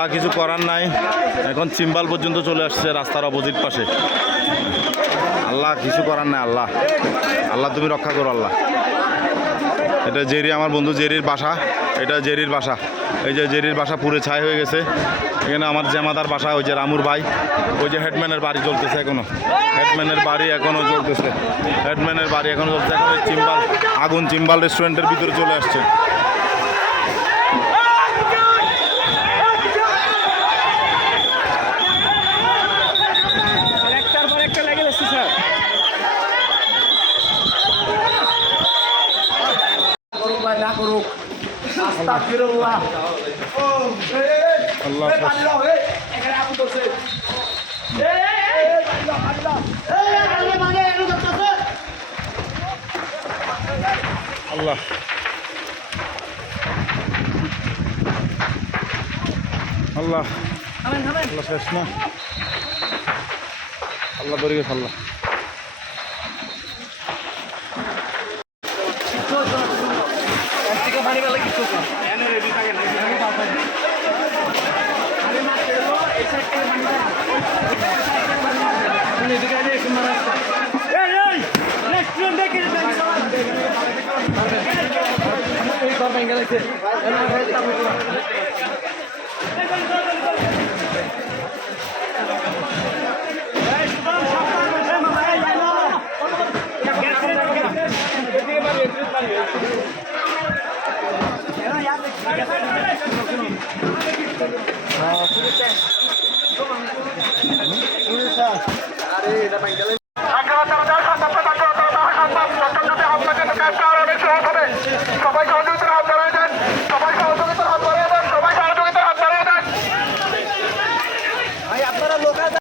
আল্লাহ কিছু করার নাই। এখন চিম্বাল পর্যন্ত চলে আসছে রাস্তার অপোজিট পাশে। আল্লাহ কিছু করার নাই। আল্লাহ আল্লাহ তুমি রক্ষা করো আল্লাহ। এটা জেরি, আমার বন্ধু জেরির বাসা। এটা জেরির বাসা। এই যে জেরির বাসা পুরে ছাই হয়ে গেছে। এখানে আমার জামাদার বাসা, ওই যে রামুর ভাই, ওই যে হেডম্যানের বাড়ি চলতেছে এখনো। হেডম্যানের বাড়ি এখনো চলতেছে। হেডম্যানের বাড়ি এখনো চলতেছে। এখন ওই চিম্বাল আগুন চিম্বাল রেস্টুরেন্টের ভিতরে চলে আসছে। আস্তাগফিরুল্লাহ। আল্লাহ আল্লাহ আল্লাহ আল্লাহ শেষ না। আল্লাহ ধরে গেছে। আল্লাহ সবাই সহযোগিতার হাত বাড়িয়ে দেন। সবাই সহযোগিতার হাত বাড়িয়ে দেন। সবাই সহযোগিতার হাত বাড়িয়ে দেন। ভাই আপনারা লোকাল